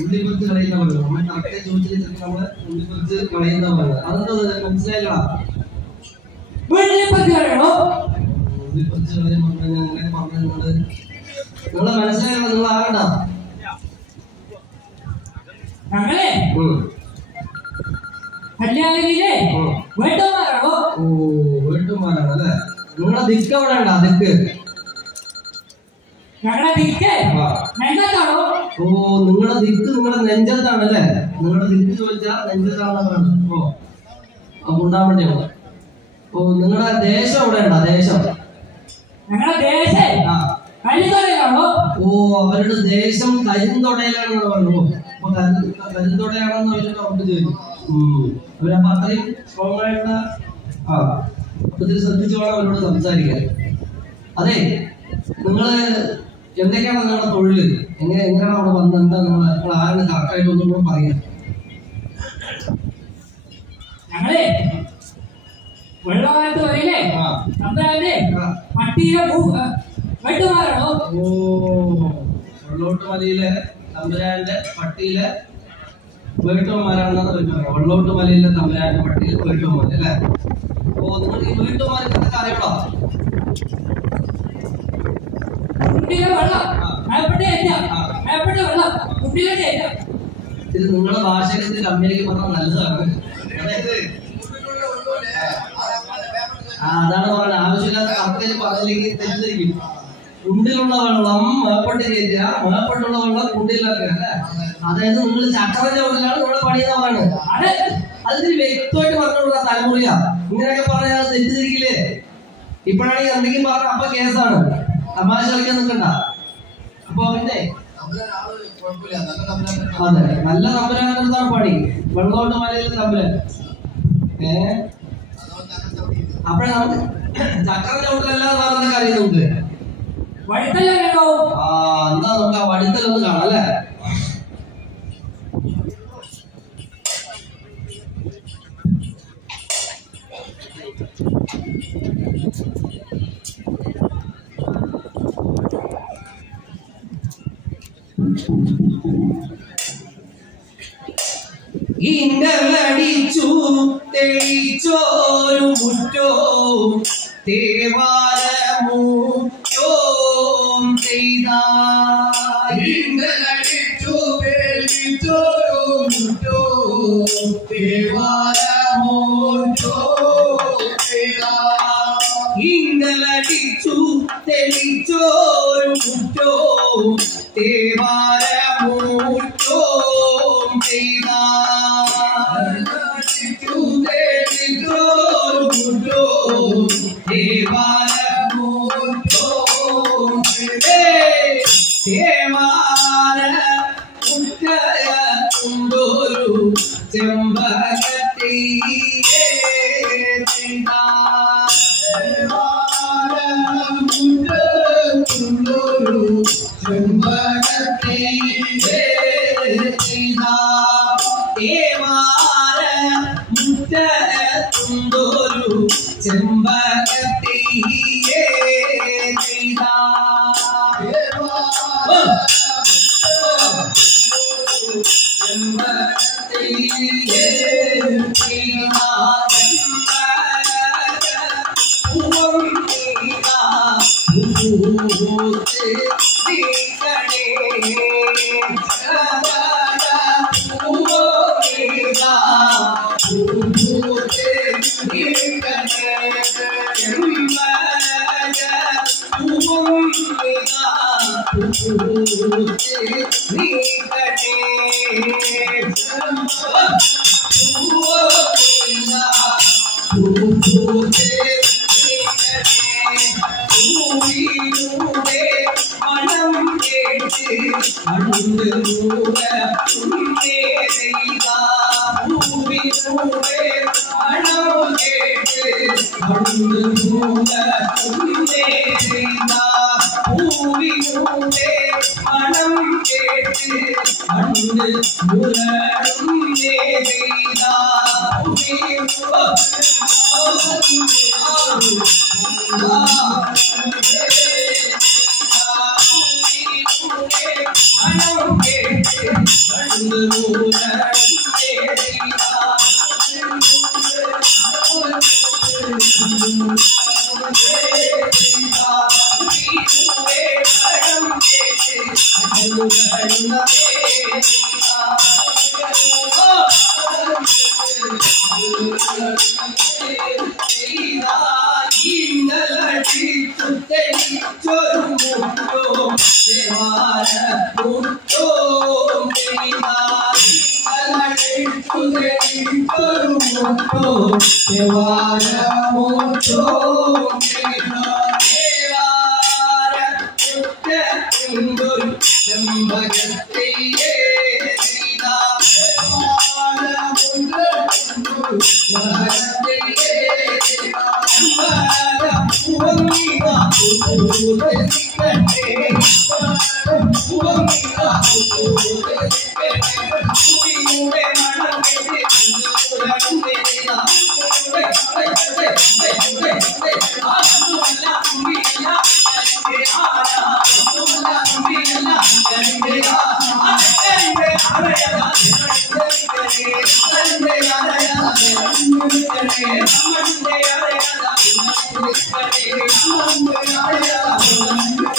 ഉള്ളിപ്പറിച്ച് കളയുന്നവരാണ്. നമ്മൾ കറക്റ്റ് ചോദിച്ചിട്ട് നമ്മള് ഉള്ളിപ്പറിച്ച് കളയുന്നവരാണ്. അതെന്താ മനസ്സിലായില്ല? ഉള്ളിപ്പറിച്ച് കളയുമ്പോൾ അങ്ങനെ പറഞ്ഞത് നിങ്ങളെ മനസ്സിലാക്കണം. നിങ്ങൾ ആകണ്ട വേട്ടുമാരാണ് അല്ലേ? നിങ്ങളെ ദിക്ക് അവിടെ ഉണ്ടാ? ദിക്ക് ഓ നിങ്ങളുടെ ദിക്ക് നിങ്ങളുടെ നെഞ്ചത്താണല്ലേ? നിങ്ങളുടെ ദിക്ക് ചോദിച്ചാൽ നെഞ്ചത്താണെന്നാണ്. അപ്പൊ ഉണ്ടാൻ വേണ്ടിയാണ്. ഓ നിങ്ങളുടെ ദേശം അവിടെ ഉണ്ടാ? ദേശം ഓ അവരുടെ ദേശം കരിന്തൊടയിലാണെന്ന് പറഞ്ഞു. അപ്പൊ കരിന്തൊടയാണെന്ന് അവര് ഡൗട്ട് ചോദിച്ചു. അവരപ്പോ അത്രയും സ്ട്രോങ് ആയിട്ടുള്ള ഇതിൽ ശ്രദ്ധിച്ചോളാം അവരോട് സംസാരിക്കാൻ. അതെ, നിങ്ങള് എന്തൊക്കെയാണ് നിങ്ങളുടെ തൊഴില്? എങ്ങനെയാണ് അവിടെ വന്നത്? എന്താ നിങ്ങൾ ആരാണ് കറക്റ്റായിട്ട് ഒന്നും കൂടെ പറയാം. വെള്ളോട്ടുമലയിലെ തമ്പുരാന്റെ പട്ടിയിലെ വേട്ടുമാരാണെന്നാണ് ചോദിച്ചത്. വെള്ളോട്ടുമലയിലെ തമ്പുരാന്റെ പട്ടിയിലെ വേട്ടുമാല അല്ലേ? ഓ നിങ്ങൾ ഈ വേട്ടുമാലൊക്കെ അറിയണോ? ഇത് നിങ്ങളുടെ ഭാഷയിൽ അമ്മയിലേക്ക് പറഞ്ഞാൽ നല്ലതാണ്. അതാണ് പറയുന്നത്. ആവശ്യമില്ലാത്ത കറക്റ്റ് പറഞ്ഞില്ലെങ്കിൽ തെറ്റിദ്ധരിക്കും. കുണ്ടിലുള്ള വെള്ളം മേപ്പെട്ട് കയറ്റുക, മേപ്പെട്ടുള്ള വെള്ളം കുണ്ടിലാക്കുക അല്ലേ? അതായത് നിങ്ങൾ ചക്ര ചവിട്ടിലാണ് നിങ്ങളെ പണിയെന്നാ പറയുന്നത്. അതിന് വ്യക്തമായിട്ട് പറഞ്ഞുകൊടുക്കുക. തലമുറയാ ഇങ്ങനെയൊക്കെ പറഞ്ഞാൽ തെറ്റിദ്ധരിക്കില്ലേ? ഇപ്പോഴാണെങ്കിൽ എന്തെങ്കിലും പറഞ്ഞ അപ്പൊ കേസാണ്. തമാശ കളിക്കാൻ നിൽക്കണ്ട. അപ്പൊ പിന്നെ അതെ, നല്ല തമ്പുരാനാണ് പണി. വെള്ളോട്ട് മലയിലെ തമ്പുരാൻ. അപ്പഴേ നമുക്ക് ചക്ര ചവിട്ടലല്ലാതെ വേറെ കാര്യം നമുക്ക് എന്താ നമുക്ക് ആ വഴുത്തലൊന്ന് കാണാം അല്ലേ? ഇന്നലടിച്ചു തെളിച്ചോരു മുറ്റോ തേവാരമൂറ്റോം ചെയ്ത ഇന്നലടിച്ചു തെളിച്ചോരു മുറ്റോ തേവാരമൂറ്റോ ചെയ്ത ഇന്നലടിച്ചു തെളിച്ചോരു മുറ്റോ തേവാരമൂറ്റോം ചെയ്ത I Thank you.